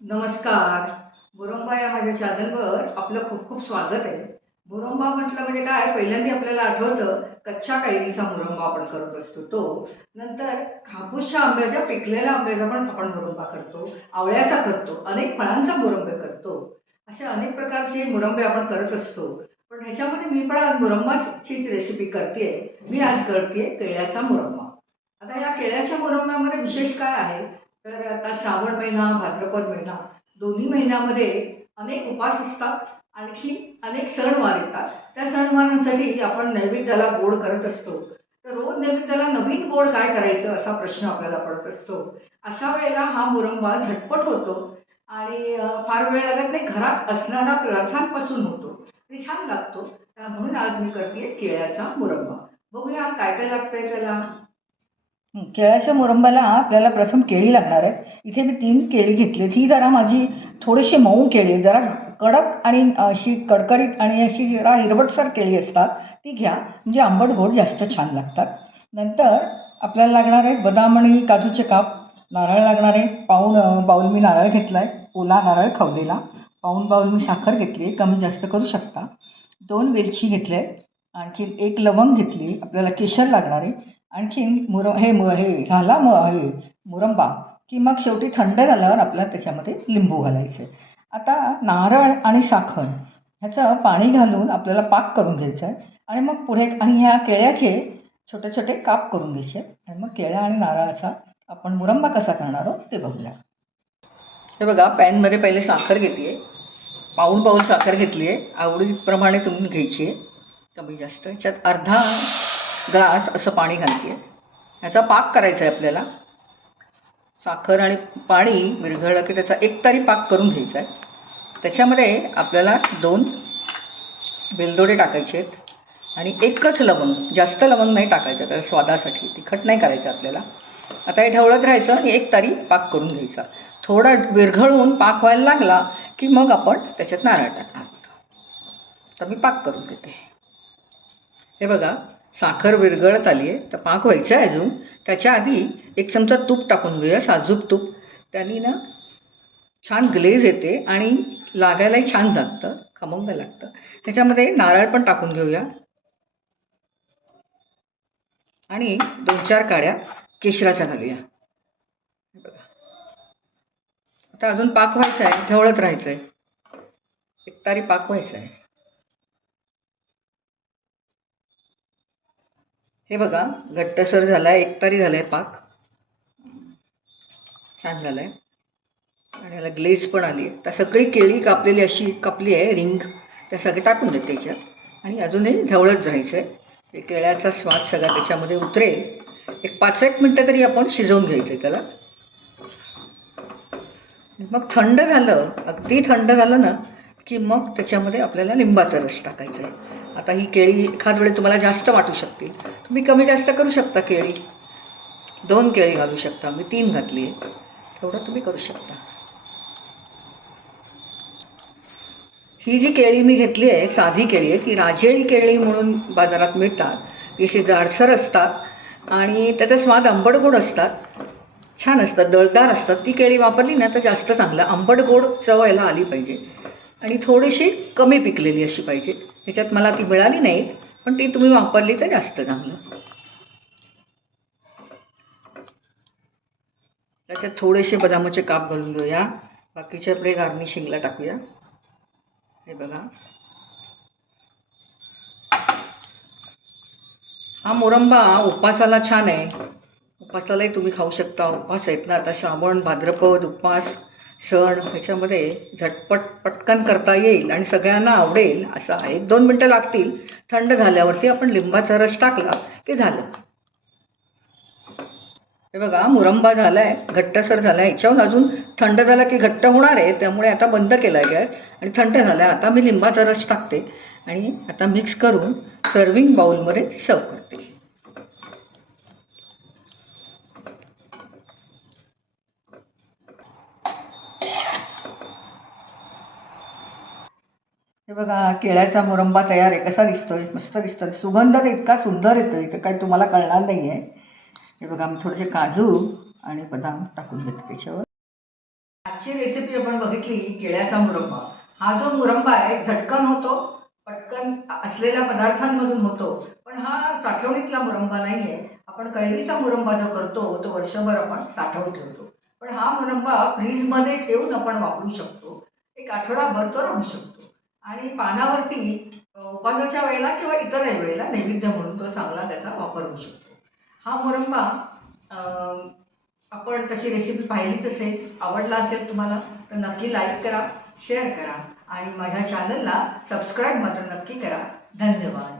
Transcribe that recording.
नमस्कार. बोरंबा या माझ्या चॅनलवर आपलं खूप खूप स्वागत आहे. बोरंबा म्हटलं म्हणजे काय? पहिल्यांदा आपल्याला आठवतं कच्च्या कैरीचा मुरंबा आपण करत असतो तो. नंतर खापूसच्या आंब्याच्या पिकलेल्या आंब्याचा पण आपण मुरंबा करतो. आवळ्याचा करतो. अनेक फळांचा मुरंबे करतो. असे अनेक प्रकारचे मुरंबे आपण करत असतो. पण ह्याच्यामध्ये मी पण मुरंबाचीच रेसिपी करते मी आज करते केळ्याचा मुरंबा आता या केळ्याच्या मुरंब्यामध्ये विशेष काय आहे? तर आता श्रावण महिना भाद्रपद महिना दोन्ही महिन्यामध्ये अनेक उपास असतात आणखी अनेक सणवार येतात. त्या सणवारांसाठी आपण नैवेद्याला गोड करत असतो. तर रोज नैवेद्याला नवीन गोड काय करायचं असा प्रश्न आपल्याला पडत असतो. अशा वेळेला हा मुरंबा झटपट होतो आणि फार वेळ लागत नाही. घरात असणाऱ्या पदार्थांपासून होतो. आणि छान लागतो. त्या- म्हणून आज मी करते केळ्याचा मुरंबा. बघूया काय काय लागतंय त्याला. केळाच्या मुरंबाला आपल्याला प्रथम केळी लागणार आहे. इथे मी तीन केळी घेतली ही जरा माझी थोडीशी मऊ केळी आहे जरा कडक आणि अशी कडकडीत आणि अशी जरा हिरवटसर केळी असतात. ती घ्या. म्हणजे आंबट गोड जास्त छान लागतात. नंतर आपल्याला लागणार आहे बदाम आणि काजूचे काप. नारळ लागणार आहे. पाऊण बाऊल मी नारळ घेतला आहे ओला नारळ खवलेला पाऊण बाऊल मी साखर घेतली आहे. कमी जास्त करू शकता. दोन वेलची घेतल्या आहेत आणखी एक लवंग घेतली आपल्याला केशर लागणार आहे. आणखीन मुर हे म हे झाला म हे मुरंबा की मग शेवटी थंड झाल्यावर आपल्याला त्याच्यामध्ये लिंबू घालायचे. आता नारळ आणि साखर ह्याचं पाणी घालून आपल्याला पाक करून घ्यायचं आहे. आणि मग पुढे आणि ह्या केळ्याचे छोटे छोटे काप करून घ्यायचे. आहेत आणि मग केळ्या आणि नारळाचा आपण मुरंबा कसा करणार आहोत ते बघूया. हे बघा पॅनमध्ये पहिले साखर घेतली आहे पाऊण पाऊल साखर घेतली आहे आवडीप्रमाणे तुम्ही घ्यायची आहे. कमी जास्त. याच्यात अर्धा ग्लास असं पाणी घालते आहे ह्याचा पाक करायचा आहे आपल्याला. साखर आणि पाणी विरघळलं की त्याचा एक तरी पाक करून घ्यायचा आहे त्याच्यामध्ये आपल्याला दोन वेलदोडे टाकायचे आहेत आणि एकच लवंग जास्त लवंग नाही टाकायचं त्या स्वादासाठी तिखट नाही करायचं आपल्याला. आता हे ढवळत राहायचं आणि एक तारी पाक करून घ्यायचा. थोडा विरघळून पाक व्हायला लागला की मग आपण त्याच्यात नारळ टाकणार तर मी पाक करून घेते. हे बघा साखर विरघळत आली आहे. तर पाक व्हायचं आहे अजून. त्याच्या आधी एक चमचा तूप टाकून घेऊया साजूक तूप. त्यांनी ना छान ग्लेज येते आणि लागायलाही छान लागतं खमंग लागतं. त्याच्यामध्ये नारळ पण टाकून घेऊया. आणि दोन चार काड्या केशराच्या घालूया. बघा. आता अजून पाक व्हायचा आहे ढवळत राहायचं आहे. एक तारी पाक व्हायचं आहे. हे बघा घट्टसर झाला आहे एकतारी झाला आहे पाक. छान झाला आहे आणि याला ग्लेज पण आली आहे. तर सगळी केळी कापलेली अशी कापली आहे रिंग. त्या सगळं टाकून देते त्याच्यात आणि अजूनही ढवळत जायचं आहे ते केळ्याचा स्वाद सगळा त्याच्यामध्ये उतरेल. एक पाच एक मिनटं तरी आपण शिजवून घ्यायचं आहे त्याला. मग थंड झालं अगदी थंड झालं ना की मग त्याच्यामध्ये आपल्याला लिंबाचा रस टाकायचा आहे. आता ही केळी एखाद वेळी तुम्हाला जास्त वाटू शकतील. तुम्ही कमी जास्त करू शकता केळी. दोन केळी घालू शकता. मी तीन घातली आहे. तेवढं तुम्ही करू शकता. ही जी केळी मी घेतली आहे साधी केळी आहे ती राजेळी केळी म्हणून बाजारात मिळतात. ती अशी जाडसर असतात आणि त्याचा स्वाद आंबट गोड असतात. छान असतात दळदार असतात. ती केळी वापरली ना तर जास्त चांगलं. आंबट गोड चव यायला आली पाहिजे. आणि थोडीशी कमी पिकलेली अशी पाहिजे. ह्याच्यात मला ती मिळाली नाहीत पण ती तुम्ही वापरली तर जास्त चांगलं. त्याच्यात थोडेसे बदामाचे काप घालून घेऊया. बाकीचे आपले गार्निशिंगला टाकूया. हे बघा. हा मोरंबा उपासाला छान आहे. उपासालाही तुम्ही खाऊ शकता. उपवास आहेत ना आता श्रावण भाद्रपद उपवास. सण ह्याच्यामध्ये झटपट पटकन करता येईल आणि सगळ्यांना आवडेल असं आहे एक दोन मिनटं लागतील. थंड झाल्यावरती आपण लिंबाचा रस टाकला की झालं. हे बघा मुरंबा झाला आहे घट्टसर झाला आहे याच्याहून अजून थंड झाला की घट्ट होणार आहे त्यामुळे आता बंद केला आहे गॅस आणि थंड झाला आहे आता मी लिंबाचा रस टाकते आणि आता मिक्स करून सर्विंग बाउलमध्ये सर्व करते. बघा केळ्याचा मुरंबा तयार आहे. कसा दिसतोय? मस्त दिसतोय. सुगंध तर इतका सुंदर येतोय तर काही तुम्हाला कळणार नाही आहे हे बघा मी थोडेसे काजू आणि बदाम टाकून घेते त्याच्यावर. आजची रेसिपी आपण बघितली केळ्याचा मुरंबा. हा जो मुरंबा आहे झटकन होतो पटकन असलेल्या पदार्थांमधून होतो. पण हा साठवणीतला मुरंबा नाही आहे आपण कैरीचा मुरंबा जो करतो तो वर्षभर आपण साठवून ठेवतो. पण हा मुरंबा फ्रीजमध्ये ठेवून आपण वापरू शकतो. एक आठवडाभर तो राहू शकतो. आणि पानावरती उपासाच्या वेळेला किंवा इतरही वेळेला नैवेद्य म्हणून तो चांगला त्याचा वापर होऊ शकतो. हा मुरंबा आपण तशी रेसिपी पाहिलीच असेल आवडला असेल तुम्हाला तर नक्की लाईक करा शेअर करा आणि माझ्या चॅनलला सबस्क्राईब मात्र नक्की करा. धन्यवाद.